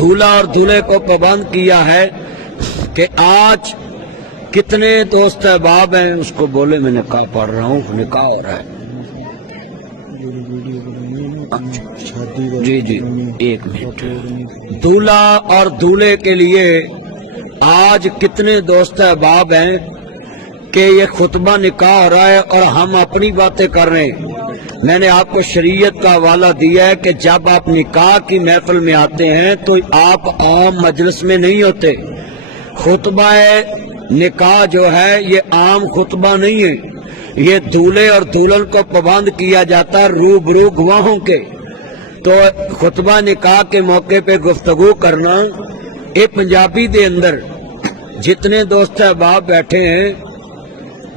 دھولا اور دھولے کو پابند کیا ہے کہ آج کتنے دوست احباب ہیں اس کو بولے میں نکاح پڑھ رہا ہوں، نکاح ہو رہا ہے۔ جی جی ایک منٹ۔ دھولا اور دھولے کے لیے آج کتنے دوست احباب ہیں کہ یہ خطبہ نکاح ہو رہا ہے اور ہم اپنی باتیں کر رہے ہیں۔ میں نے آپ کو شریعت کا حوالہ دیا ہے کہ جب آپ نکاح کی محفل میں آتے ہیں تو آپ عام مجلس میں نہیں ہوتے۔ خطبہ نکاح جو ہے یہ عام خطبہ نہیں ہے، یہ دولہے اور دلہن کو پابند کیا جاتا ہے روبرو گواہوں کے۔ تو خطبہ نکاح کے موقع پہ گفتگو کرنا، یہ پنجابی دے اندر جتنے دوست احباب بیٹھے ہیں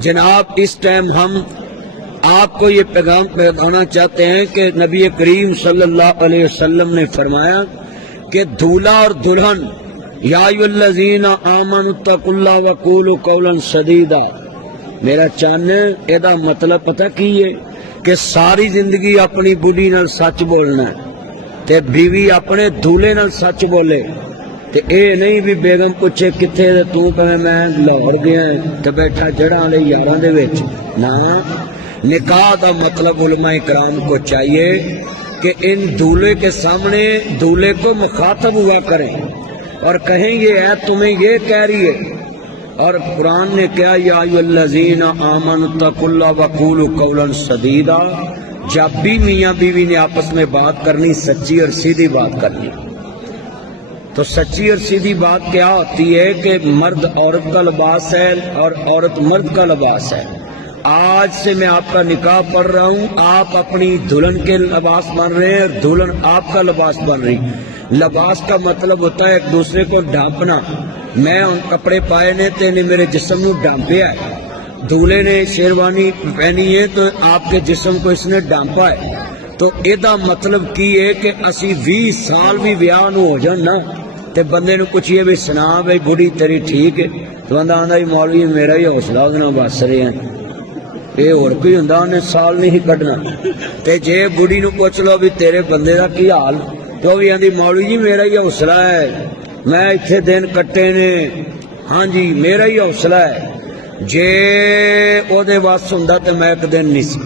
جناب، اس ٹائم ہم آپ کو یہ پیغام پہنچانا چاہتے ہیں کہ نبی کریم صلی اللہ علیہ وسلم نے فرمایا کہ دولہا اور دلہن یا ایھا الذین آمنوا اتقوا اللہ وقولوا قولا سدیدا، میرا چانے ایدا مطلب پتہ کی ہے کہ ساری زندگی اپنی بڑھی نال سچ بولنا ہے تے بیوی اپنے دولہے نال سچ بولے، تے اے نہیں بھی بیگم پوچھے کتھے تے تو کہے میں لاہور گیا تے بیٹھا جڑاں والے یاراں دے وچ۔ نہ، نکاح دا مطلب علماء کرام کو چاہیے کہ ان دولہے کے سامنے دولہے کو مخاطب ہوا کریں اور کہیں یہ ہے تمہیں یہ کہہ رہی ہے۔ اور قرآن نے کہا یا ایھا الذین آمنوا اتقوا اللہ وقولوا قولا سدیدا، جب بھی میاں بیوی نے آپس میں بات کرنی سچی اور سیدھی بات کرنی۔ تو سچی اور سیدھی بات کیا ہوتی ہے کہ مرد عورت کا لباس ہے اور عورت مرد کا لباس ہے۔ آج سے میں آپ کا نکاح پڑھ رہا ہوں، آپ اپنی دلہن کے لباس بن رہے ہیں اور دلہن آپ کا لباس بن رہی۔ لباس کا مطلب ہوتا ہے ایک دوسرے کو ڈھانپنا۔ میں ان کپڑے پائے نے تے نے میرے جسم نو ڈھانپیا ہے، دولہے نے شیروانی پہنی ہے تو آپ کے جسم کو اس نے ڈھانپا ہے۔ تو ایدا مطلب کی ہے کہ اسی 20 سال بھی بیاہ نو ہو جان نا تے بندے نو کچھ یہ بھی سنا بھائی بڑھی تیری ٹھیک ہے، تو بندہ آندا ہی مولوی میرا ہی حوصلہ نہ بس رہے ہیں، یہ اور کوئی ہوندا انہیں سال نہیں کڈنا۔ تے جے بڑھی نو پوچھ لو بھی تیرے بندے دا کی حال، تو بھی آندی مولوی جی میرا ہی حوصلہ ہے، میں اتنے دن کٹے نے، ہاں جی میرا ہی حوصلہ ہے، جے او دے واس ہوندا تے میں ایک دن نہیں سی۔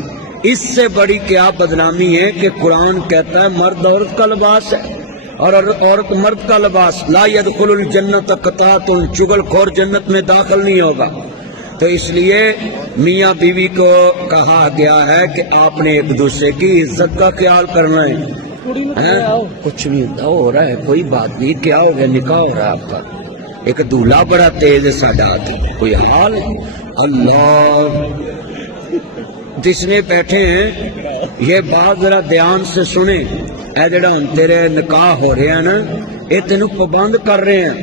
اس سے بڑی کیا بدنامی ہے کہ قرآن کہتا ہے مرد عورت کا لباس ہے اور عورت مرد کا لباس۔ لا يدخل الجنت قطاط، چغل خور جنت میں داخل نہیں ہوگا۔ تو اس لیے میاں بیوی کو کہا گیا ہے کہ آپ نے ایک دوسرے کی عزت کا خیال کرنا ہے۔ کچھ نہیں ہو رہا ہے، کوئی بات نہیں، کیا ہو گیا؟ نکاح ہو رہا ہے آپ کا۔ ایک دولہا بڑا تیز ہے ساڈا، کوئی حال؟ اللہ جسنے بیٹھے ہیں یہ بات ذرا دھیان سے سنیں، اے جڑا ہن تیرے نکاح ہو رہے ہیں نا، یہ تینوں پابند کر رہے ہیں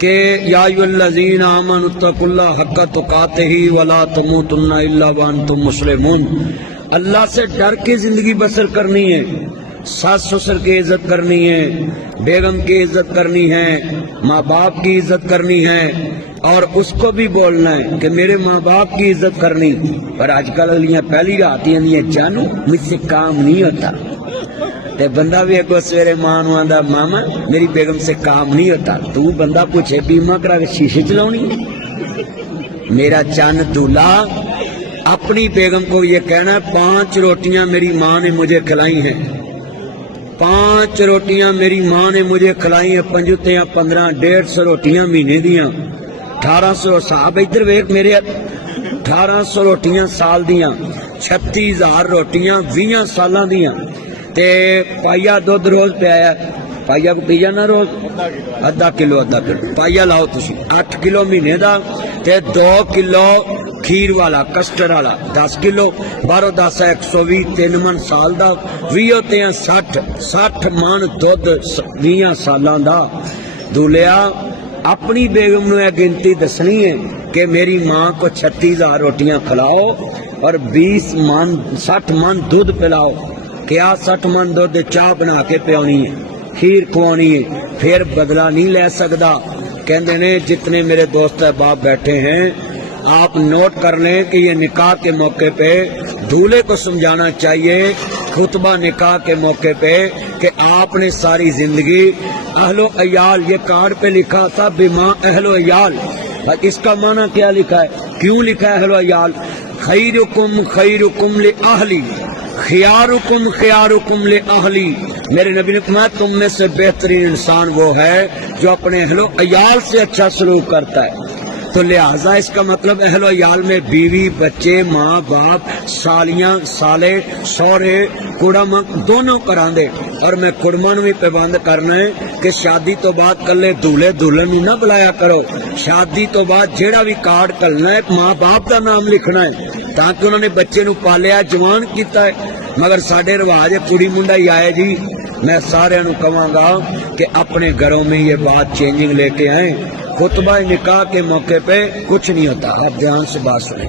کہ یا ایھا الذین آمنوا اتقوا اللہ حق تقاتہ ولا تموتن الا وانتم مسلمون۔ اللہ سے ڈر کے زندگی بسر کرنی ہے، ساس سسر کی عزت کرنی ہے، بیگم کی عزت کرنی ہے، ماں باپ کی عزت کرنی ہے، اور اس کو بھی بولنا ہے کہ میرے ماں باپ کی عزت کرنی۔ پر آج کل اگلیاں پہلی رات ہیں جانو مجھ سے کام نہیں ہوتا، تے بندہ بھی اگو سویرے ماں نو آندا ماما میری بیگم سے کام نہیں ہوتا، تو بندہ پوچھے بیمہ کرا کے شیشے چلاؤنی۔ میرا چند دولہا اپنی بیگم کو یہ کہنا 5 روٹیاں میری ماں نے مجھے کھلائی ہیں، 5 روٹیاں میری ماں نے مجھے کھلائی ہیں، 15 150 روٹیاں مہینے دیاں، 1800 صاحب ادھر ویکھ میرے 1800 روٹیاں سال دیاں، 36,000 روٹیاں 20 سالاں دیاں، تے پائیا دودھ روز پیایا، پائیا کو پی جانا روز، ادھا کلو پائیا لاؤ تسی، 8 کلو مہینے دا، تے 2 کلو کھیر والا کسٹر والا 10 کلو، 12 10 120 3 من سال دا، 20 60 من دودھ 20 سالاں دا۔ دولیا اپنی بیگم نو یہ گنتی دسنی ہے کہ میری ماں کو 36,000 روٹیاں کھلاؤ اور 60 من دودھ پلاؤ۔ کیا 60 من دودھ چاہ بنا کے پیونی ہے، کھیر کھوانی ہے، پھر بدلہ نہیں لے سکتا۔ کہندے نے جتنے میرے دوست احباب بیٹھے ہیں آپ نوٹ کر لیں کہ یہ نکاح کے موقع پہ دولہے کو سمجھانا چاہیے خطبہ نکاح کے موقع پہ کہ آپ نے ساری زندگی اہل و عیال، یہ کارڈ پہ لکھا تھا بما اہل و عیال، اس کا معنی کیا لکھا ہے، کیوں لکھا ہے اہل و عیال؟ خیرکم خیرکم لأہلی، خیارکم خیارکم لأہلی، میرے نبی نے فرمایا تم میں سے بہترین انسان وہ ہے جو اپنے اہل و عیال سے اچھا سلوک کرتا ہے۔ تو لہٰذا اس کا مطلب اہل و عیال میں بیوی، بچے، ماں باپ، سالیاں، سالے، سورے، کڑم دونوں کراندے، اور میں کڑمن بھی پابند کرنا ہے کہ شادی تو بعد کلے دولہے دلہن نہ بلایا کرو، شادی تو بعد جیڑا بھی کارڈ کرنا ہے ماں باپ کا نام لکھنا ہے تاکہ انہوں نے بچے نو پالیا جوان کیتا ہے۔ مگر ساڈے رواج کڑی منڈا ہی آئے جی، میں سارے نو کہاں گا کہ اپنے گھروں میں یہ بات چینجنگ لے کے آئیں۔ خطبہ نکاح کے موقع پہ کچھ نہیں ہوتا، آپ دھیان سے بات سنیں۔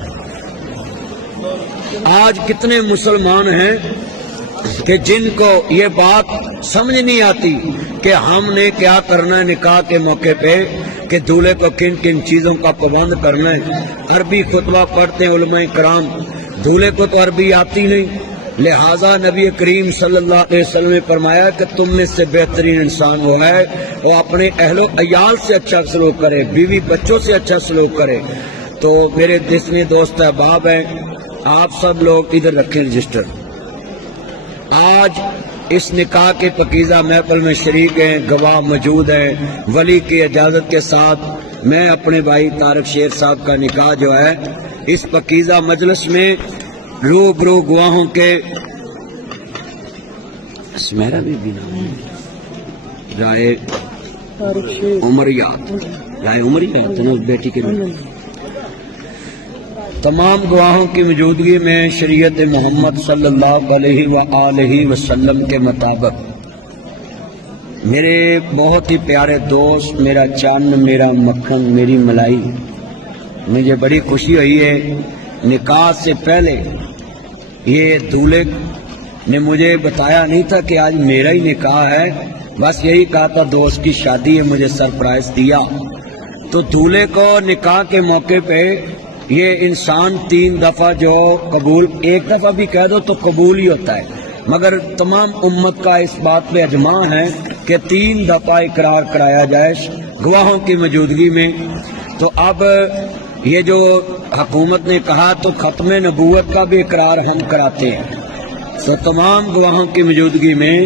آج کتنے مسلمان ہیں کہ جن کو یہ بات سمجھ نہیں آتی کہ ہم نے کیا کرنا ہے نکاح کے موقع پہ، کہ دولہے کو کن کن چیزوں کا پابند کرنا ہے۔ عربی خطبہ پڑھتے ہیں علماء کرام، دولہے کو تو عربی آتی نہیں، لہٰذا نبی کریم صلی اللہ علیہ وسلم نے فرمایا کہ تم میں سے بہترین انسان وہ ہے وہ اپنے اہل و عیال سے اچھا سلوک کرے، بیوی بچوں سے اچھا سلوک کرے۔ تو میرے جتنے دوست احباب ہیں، آپ سب لوگ ادھر رکھیں رجسٹر۔ آج اس نکاح کے پاکیزہ محفل میں شریک ہیں، گواہ موجود ہیں، ولی کی اجازت کے ساتھ میں اپنے بھائی طارق شیر صاحب کا نکاح جو ہے اس پاکیزہ مجلس میں روبرو گواہوں کے سمیرا بھی نام رائے عمریہ، رائے عمریہ بیٹی کے تمام گواہوں کی موجودگی میں شریعت محمد صلی اللہ علیہ وآلہ وسلم کے مطابق میرے بہت ہی پیارے دوست، میرا چاند، میرا مکھن، میری ملائی، مجھے بڑی خوشی ہوئی ہے۔ نکاح سے پہلے یہ دولہے نے مجھے بتایا نہیں تھا کہ آج میرا ہی نکاح ہے، بس یہی کہا تھا دوست کی شادی ہے، مجھے سرپرائز دیا۔ تو دولہے کو نکاح کے موقع پہ یہ انسان 3 دفعہ جو قبول، ایک دفعہ بھی کہہ دو تو قبول ہی ہوتا ہے، مگر تمام امت کا اس بات پہ اجماع ہے کہ 3 دفعہ اقرار کرایا جائے گواہوں کی موجودگی میں۔ تو اب یہ جو حکومت نے کہا تو ختم نبوت کا بھی اقرار ہم کراتے ہیں۔ تو تمام گواہوں کی موجودگی میں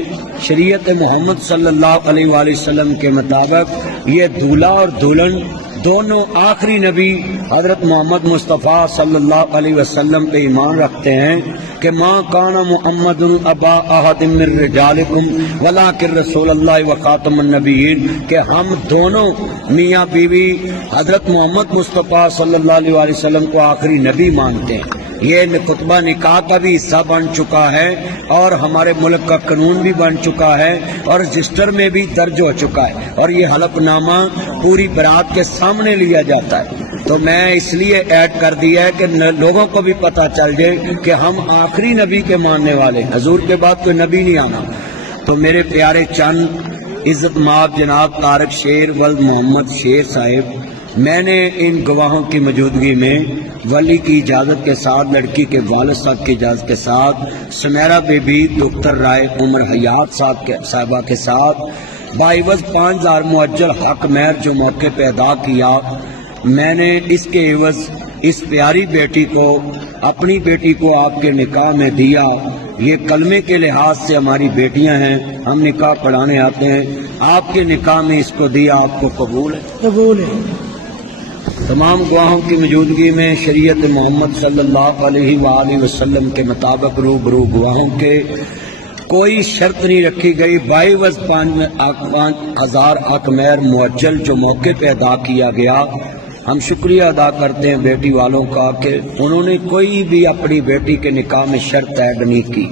شریعت محمد صلی اللہ علیہ وآلہ وسلم کے مطابق یہ دولہا اور دلہن دونوں آخری نبی حضرت محمد مصطفیٰ صلی اللہ علیہ وسلم پہ ایمان رکھتے ہیں کہ ما کان محمد ابا احد من رجالکم ولکن رسول اللہ وخاتم النبیین، کہ ہم دونوں میاں بیوی حضرت محمد مصطفیٰ صلی اللہ علیہ وسلم کو آخری نبی مانتے ہیں۔ یہ خطبہ نکاح کا بھی حصہ بن چکا ہے اور ہمارے ملک کا قانون بھی بن چکا ہے اور رجسٹر میں بھی درج ہو چکا ہے، اور یہ حلف نامہ پوری برات کے سامنے لیا جاتا ہے۔ تو میں اس لیے ایڈ کر دیا ہے کہ لوگوں کو بھی پتہ چل جائے کہ ہم آخری نبی کے ماننے والے ہیں، حضور کے بعد کوئی نبی نہیں آنا۔ تو میرے پیارے چند عزت مآب جناب طارق شیر ولد محمد شیر صاحب، میں نے ان گواہوں کی موجودگی میں ولی کی اجازت کے ساتھ، لڑکی کے والد صاحب کی اجازت کے ساتھ، سمیرا بی بی دختر رائے عمر حیات صاحبہ کے ساتھ باعوض 5000 معجل حق مہر جو موقع پہ ادا کیا، میں نے اس کے عوض اس پیاری بیٹی کو، اپنی بیٹی کو آپ کے نکاح میں دیا۔ یہ کلمے کے لحاظ سے ہماری بیٹیاں ہیں، ہم نکاح پڑھانے آتے ہیں، آپ کے نکاح میں اس کو دیا، آپ کو قبول ہے؟ قبول ہے۔ تمام گواہوں کی موجودگی میں شریعت محمد صلی اللہ علیہ وآلہ وسلم کے مطابق روبرو گواہوں کے کوئی شرط نہیں رکھی گئی، باعوض 5000 حق مہر معجل جو موقع پہ ادا کیا گیا، ہم شکریہ ادا کرتے ہیں بیٹی والوں کا کہ انہوں نے کوئی بھی اپنی بیٹی کے نکاح میں شرط ایڈ نہیں کی۔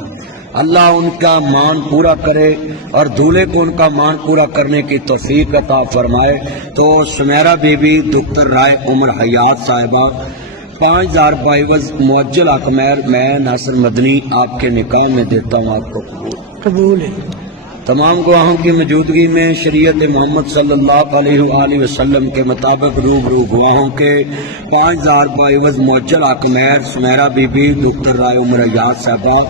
اللہ ان کا مان پورا کرے اور دولہے کو ان کا مان پورا کرنے کی توفیق عطا فرمائے۔ تو سمیرا بی بی دختر رائے عمر حیات صاحبہ 5000 باعوض معجل حق مہر میں ناصر مدنی آپ کے نکاح میں دیتا ہوں، آپ کو قبول ہے۔ تمام گواہوں کی موجودگی میں شریعت محمد صلی اللہ علیہ وآلہ وسلم کے مطابق روبرو گواہوں کے 5000 باعوض معجل حق مہر سمیرا بی بی دختر رائے عمر حیات صاحبہ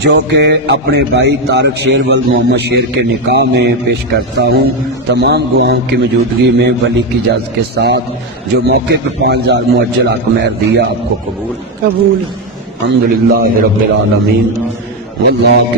جو کہ اپنے بھائی طارق شیر ولد محمد شیر کے نکاح میں پیش کرتا ہوں تمام گواہوں کی موجودگی میں ولی کی اجازت کے ساتھ، جو موقع پہ 5000 معجل حق مہر دیا، آپ کو قبول قبول الحمدللہ رب العالمین واللہ